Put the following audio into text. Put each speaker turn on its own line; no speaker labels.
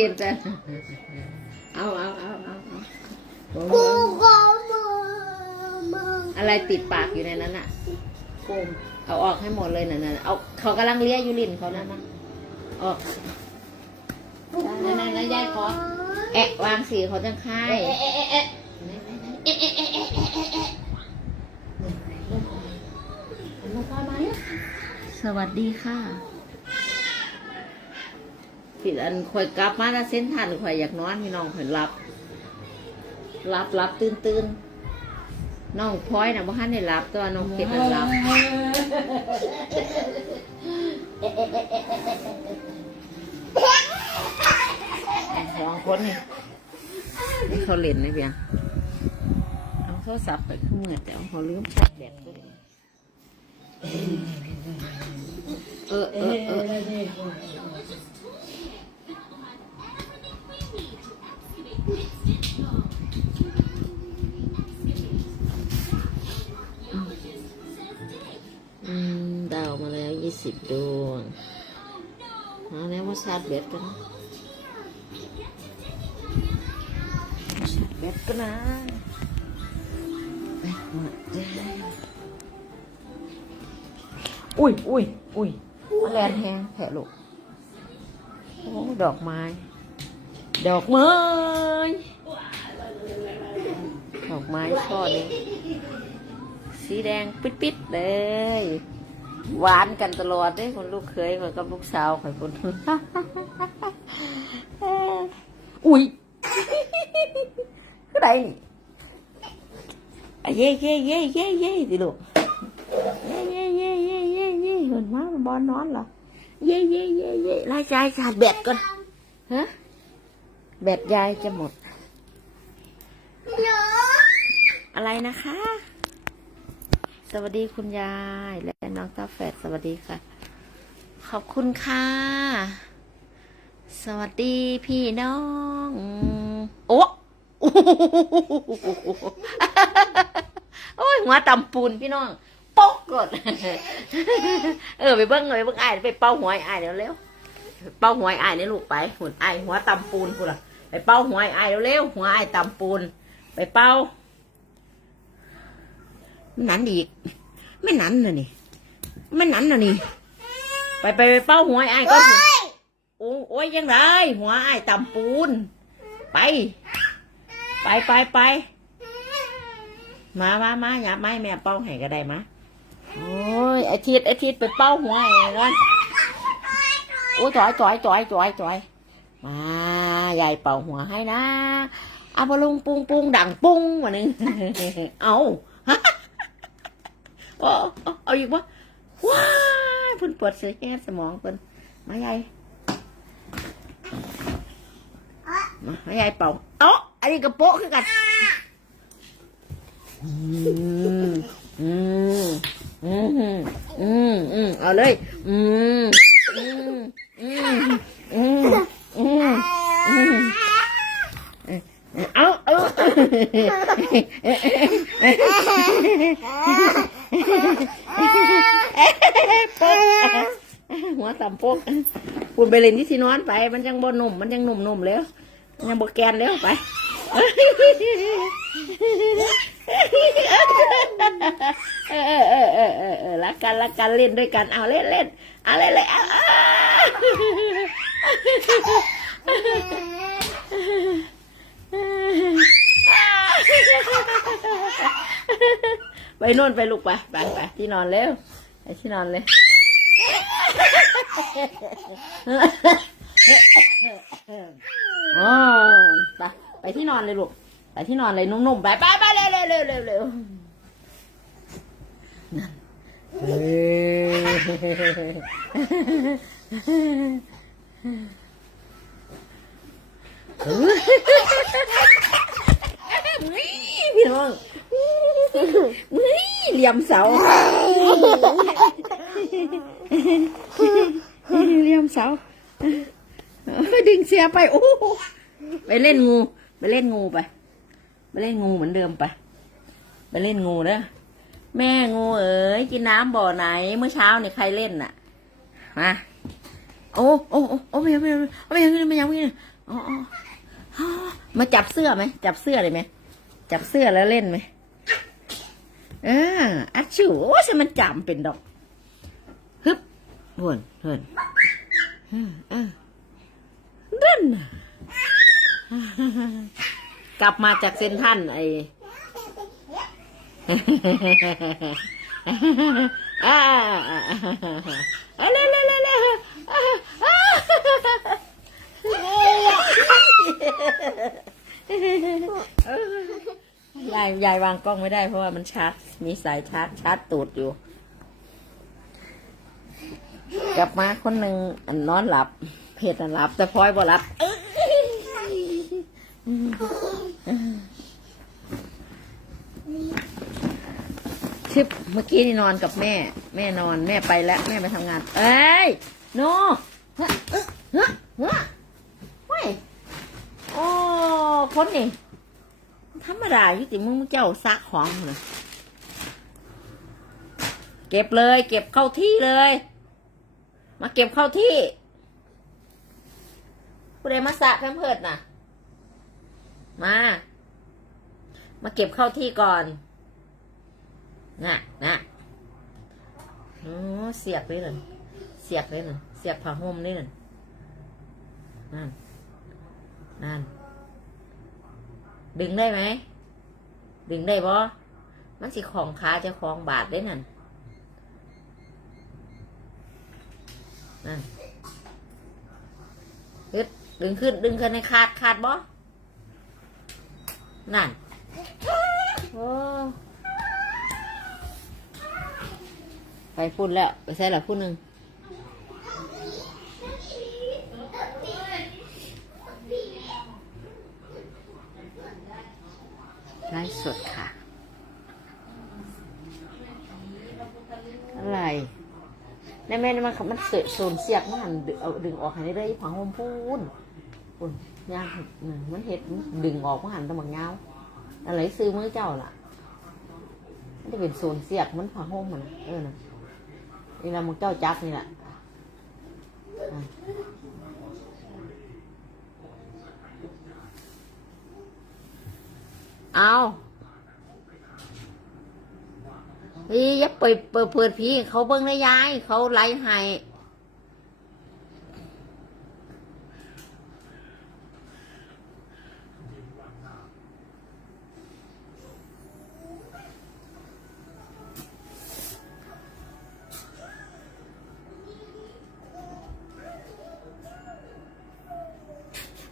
เห็นแต่เอาเอาเอาเอาเอาโอ้โห
กูก็มามา
อะไรติดปากอยู่ในนั้นอะโกมเอาออกให้หมดเลยน่ะน่ะเอาเขากำลังเลี้ยอยู่ลิ้นเขานั่นนะออกนั่นนั่นนั่นยายขอแอะวางสีเขาจังค่าย
เอ๊ะเอ๊ะเอ๊ะเอ๊ะ
สวัสดีค่ะ ผิดอันข่อยกลับมาแล้วเส้นทันข่อยอยากนอนพี่น้องข่อยรับรับรับตื่นตื่นน้องพลอยนะบ่ทันได้รับตัวน้องเพชรน่ะรับสองคนนี่นี่เขาเล่นนะเพียงเอาโทรศัพท์ไปขึ้นมือแต่ว่าเขาลืมชาร์จแบตก็เลยเออเออเออ แล้วยี่สิบดวงเอาแล้วมาชาร์จแบตกันชาร์จแบตกันนะแบตหมดแล้วอุ้ยอุ้ยอุ้ยมาแลนแหงแผลลูกโอ้ดอกไม้ ดอกไม้ ดอกไม้ช่อนี้สีแดงปิดๆเลย หวานกันตลอดเลยคนลูกเคยคนกับลูกสาวข่อยคนอุ้ยคือไรนี่อะเย่เย่เย่เย่เย่สิลูกเย่เย่เย่เย่เย่เย่เห็นมาบอลนอนเหรอเย่เย่เย่เย่ไล่ใจขาดแบตก่อนฮะแบตยายจะหมด
เนาะ
อะไรนะคะ สวัสดีคุณยายและน้องตาแฝดสวัสดีค่ะ ขอบคุณค่ะ สวัสดีพี่น้อง โอ้โอ้ยหัวตำปูนพี่น้องปกกดเออไปเบิ้งเลยเบิ้งไอ้ไปเป้าหัวไอ้เดี๋ยวเร็วเป้าหัวไอ้นี่ลูกไปหุ่นไอ้หัวตำปูนกูล่ะไปเป้าหัวไอ้ายเร็วหัวไอ้ตำปูน ไปเป้า ไม่หนันอีกไม่หนันน่ะนี่ไม่หนันน่ะนี่ ไปไปไปเป้าหัวไอ้ายก็ถูกโอ้โอ้ยยังไงหัวไอ้ายตำปูน ไป ไปไปไปมามามาอย่าไม่แม่เป้าให้ก็ได้มาโอ้ยไอทิดไอทิดไปเป้าหัวไอ้ก่อนโอ้ยจ่อยจ่อยจ่อยจ่อยจ่อยมายายเป่าหัวให้นะเอาบอลงปุ้งปุ้งดังปุ้งมาหนึ่งเอา เอาเอาอีกวะว้าเพิ่นปวดเสียแก้สมองเพิ่นมายายมามายายเป่าเอ้าอันนี้กระโปะคือกันอืมอืมอืมอืมอืมเอาเลยอืมอืมอืมอืมอืมอืมเอาเอา หัวต่ำโป กคุณไปเล่นที่ที่นอนไป มันยังบ่หนุ่มมันยังหนุ่มหนุ่มแล้วมันยังบ่แกนแล้วไปเออเออเออเออเออเออรักกันรักกันเล่นด้วยกันเอาเล่นเล่นเอาเล่นเลยเอาเอาไปนู่นไปลูกไปไปไปที่นอนเร็วไปที่นอนเลย อ๋อไปไปที่นอนเลยลูก ไปที่นอนเลยนุ่มๆ ไปไปไปเร็วเร็วเร็วเร็วเร็วเฮ้ยพี่น้องเฮ้ยเหลี่ยมเสา เลี่ยมเสาดึงเสียไปโอ้ไปเล่นงู ไปเล่นงูไป ไปเล่นงูเหมือนเดิมไป ไปเล่นงูเด้อแม่งูเอ๋ยกินน้ำบ่อไหนเมื่อเช้าเนี่ยใครเล่นน่ะมาโอ้โอ้โอ้ไม่เอาไม่เอาไม่เอาไม่เอาไม่เอาไม่เอาอ๋อมาจับเสื้อไหมจับเสื้อเลยไหมจับเสื้อแล้วเล่นไหมเอออัดชิวโอ้ฉันมันจำเป็นดอก หวนหวนเออเออเดินน่ะกลับมาจากเซนทรันไออ่าอ่าเร็วเร็วเร็วเร็วยายยายวางกล้องไม่ได้เพราะว่ามันชาร์จมีสายชาร์จชาร์จตูดอยู่ก ลับมาคนหนึ่งอันนอนหลับเพจอันหลับ แต่พลอยบ่หลับชิบเมื่อกี้นี่นอนกับแม่ แม่นอนแม่ไปแล้ว แม่ไปทำงาน เอ้ยโนเฮ้ยเฮ้ยเฮ้ยเฮ้ยเฮ้ยโอ้คนนี่ธรรมดาอยู่ติมึงเจ้าซักของเลยเก็บเลย เก็บเข้าที่เลย มาเก็บเข้าที่ผู้ใดมาสระแพมเพิดน่ะ มา มาเก็บเข้าที่ก่อน น่ะน่ะโอ้เสียบเลยน่ะเสียบเลยน่ะเสียบผ้าห่มนี่น่ะนั่น นั่น ดึงได้ไหม ดึงได้บ่มันสิของขาจะของบาดได้นั่น นั่นดึงดึงขึ้น ดึงขึ้นในขาดขาดบ่นั่นโอ้ไปพูดแล้ว ไปใส่ละพูดหนึ่งไลฟ์สดค่ะ อะไร ในแม่นี่มันมันเสยโซนเสียกมันหันดึงเอาดึงออกให้ได้เลยผังหมพูนพูนย่างมันเห็ดมันดึงออกมันหันตะบังเงาอะไรซื้อมือเจ้าล่ะ มันจะเป็นโซนเสียกมันผังหมมันเออนะนี่เรามึงเจ้าจับนี่แหละเอะ เอาพี่อย่าเปิดเปิดพีเขาเบิ้งได้ยาย เขาไล่ให้